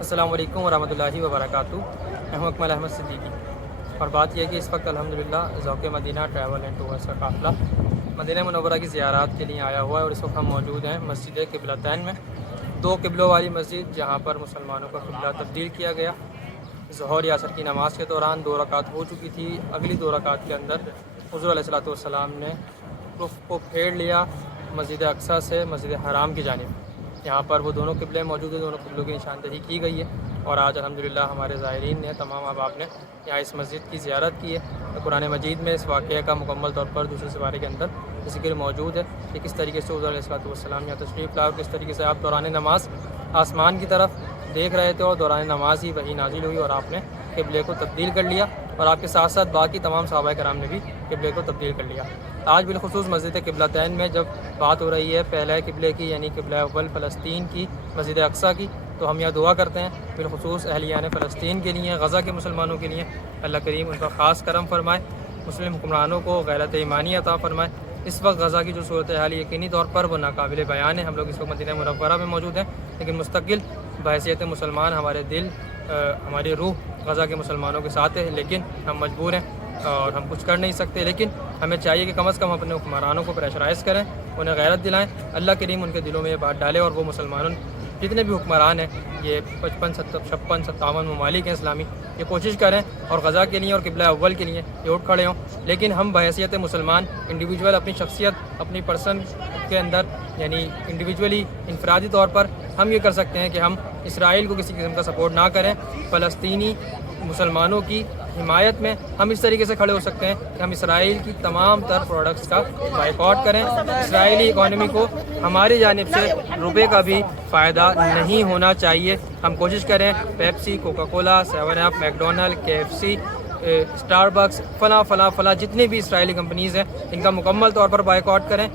السلام علیکم ورحمۃ اللہ وبرکاتہ۔ میں ہوں اکمل احمد صدیقی، اور بات یہ ہے کہ اس وقت الحمدللہ ذوق مدینہ ٹریول اینڈ ٹورس کا قافلہ مدینہ منورہ کی زیارات کے لیے آیا ہوا ہے، اور اس وقت ہم موجود ہیں مسجد قبلتین میں، دو قبلوں والی مسجد، جہاں پر مسلمانوں کا قبلہ تبدیل کیا گیا۔ ظہر یا عصر کی نماز کے دوران 2 رکعت ہو چکی تھی، اگلی 2 رکعت کے اندر حضور علیہ الصلوۃ والسلام نے رخ کو پھیر لیا مسجد اقصیٰ سے مسجد حرام کی جانب۔ یہاں پر وہ دونوں قبلے موجود ہیں، دونوں قبلوں کی نشاندہی کی گئی ہے، اور آج الحمدللہ ہمارے زائرین نے، تمام احباب نے یہاں اس مسجد کی زیارت کی ہے۔ قرآن مجید میں اس واقعے کا مکمل طور پر دوسرے سپارے کے اندر ذکر موجود ہے کہ کس طریقے سے حضور علیہ الصلوۃ والسلام یہاں تشریف لاؤ، کس طریقے سے آپ دوران نماز آسمان کی طرف دیکھ رہے تھے، اور دوران نماز ہی وحی نازل ہوئی اور آپ نے قبلے کو تبدیل کر لیا، اور آپ کے ساتھ ساتھ باقی تمام صحابہ کرام نے بھی قبلے کو تبدیل کر لیا۔ آج بالخصوص مسجد قبلتین میں جب بات ہو رہی ہے پہلے قبلے کی، یعنی قبلہ اول فلسطین کی، مسجد اقصیٰ کی، تو ہم یہاں دعا کرتے ہیں بالخصوص اہلیان فلسطین کے لیے، غزہ کے مسلمانوں کے لیے، اللہ کریم ان کا خاص کرم فرمائے، مسلم حکمرانوں کو غیرت ایمانی عطا فرمائے۔ اس وقت غزہ کی جو صورتحال یقینی طور پر وہ ناقابل بیان ہے۔ ہم لوگ اس وقت مدینہ منورہ میں موجود ہیں، لیکن مستقل بحیثیت مسلمان ہمارے دل، ہماری روح غزہ کے مسلمانوں کے ساتھ ہے، لیکن ہم مجبور ہیں اور ہم کچھ کر نہیں سکتے، لیکن ہمیں چاہیے کہ کم از کم اپنے حکمرانوں کو پریشرائز کریں، انہیں غیرت دلائیں، اللہ کریم ان کے دلوں میں یہ بات ڈالے، اور وہ مسلمانوں جتنے بھی حکمران ہیں، یہ 55 56 57 ممالک ہیں اسلامی، یہ کوشش کریں اور غزہ کے لیے اور قبلہ اول کے لیے یہ اٹھ کھڑے ہوں۔ لیکن ہم بحیثیت مسلمان انڈیویجول اپنی شخصیت، اپنی پرسن کے اندر، یعنی انڈیویجولی انفرادی طور پر ہم یہ کر سکتے ہیں کہ ہم اسرائیل کو کسی قسم کا سپورٹ نہ کریں، فلسطینی مسلمانوں کی حمایت میں ہم اس طریقے سے کھڑے ہو سکتے ہیں کہ ہم اسرائیل کی تمام تر پروڈکٹس کا بائیکاٹ کریں۔ اسرائیلی اکانومی کو ہماری جانب سے روپے کا بھی فائدہ نہیں ہونا چاہیے۔ ہم کوشش کریں پیپسی، کوکا کولا، 7 اپ، میکڈونلڈ، KFC، اسٹار بکس، فلاں جتنی بھی اسرائیلی کمپنیز ہیں، ان کا مکمل طور پر بائیکاٹ کریں۔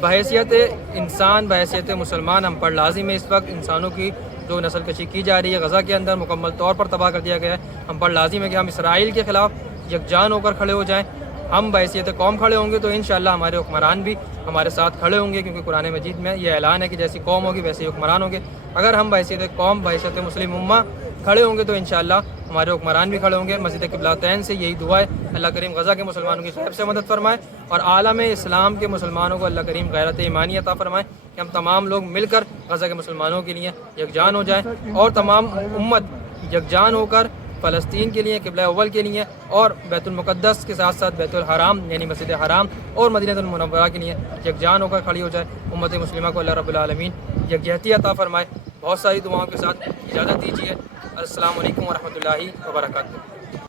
بحیثیت انسان، بحیثیت مسلمان ہم پر لازم ہے، اس وقت انسانوں کی جو نسل کشی کی جا رہی ہے غزہ کے اندر مکمل طور پر تباہ کر دیا گیا ہے، ہم پر لازم ہے کہ ہم اسرائیل کے خلاف یکجان ہو کر کھڑے ہو جائیں۔ ہم بحیثیت قوم کھڑے ہوں گے تو انشاءاللہ ہمارے حکمران بھی ہمارے ساتھ کھڑے ہوں گے، کیونکہ قرآن مجید میں یہ اعلان ہے کہ جیسی قوم ہوگی ویسے ہی حکمران ہوں گے۔ اگر ہم بحیثیت قوم، بحیثیت مسلم امہ کھڑے ہوں گے تو انشاءاللہ ہمارے حکمران بھی کھڑے ہوں گے۔ مسجد قبلتین سے یہی دعا ہے، اللہ کریم غزہ کے مسلمانوں کی خیر سے مدد فرمائے، اور عالم اسلام کے مسلمانوں کو اللہ کریم غیرت ایمانی عطا فرمائے کہ ہم تمام لوگ مل کر غزہ کے مسلمانوں کے لیے یکجان ہو جائیں، اور تمام امت یکجان ہو کر فلسطین کے لیے، قبلہ اول کے لیے، اور بیت المقدس کے ساتھ ساتھ بیت الحرام یعنی مسجد حرام اور مدینہ المنورہ کے لیے یکجان ہو کر کھڑی ہو جائے۔ امت مسلمہ کو اللہ رب العالمین یکجہتی عطا فرمائے۔ بہت ساری دعاؤں کے ساتھ اجازت دیجیے۔ السلام علیکم ورحمۃ اللہ وبرکاتہ۔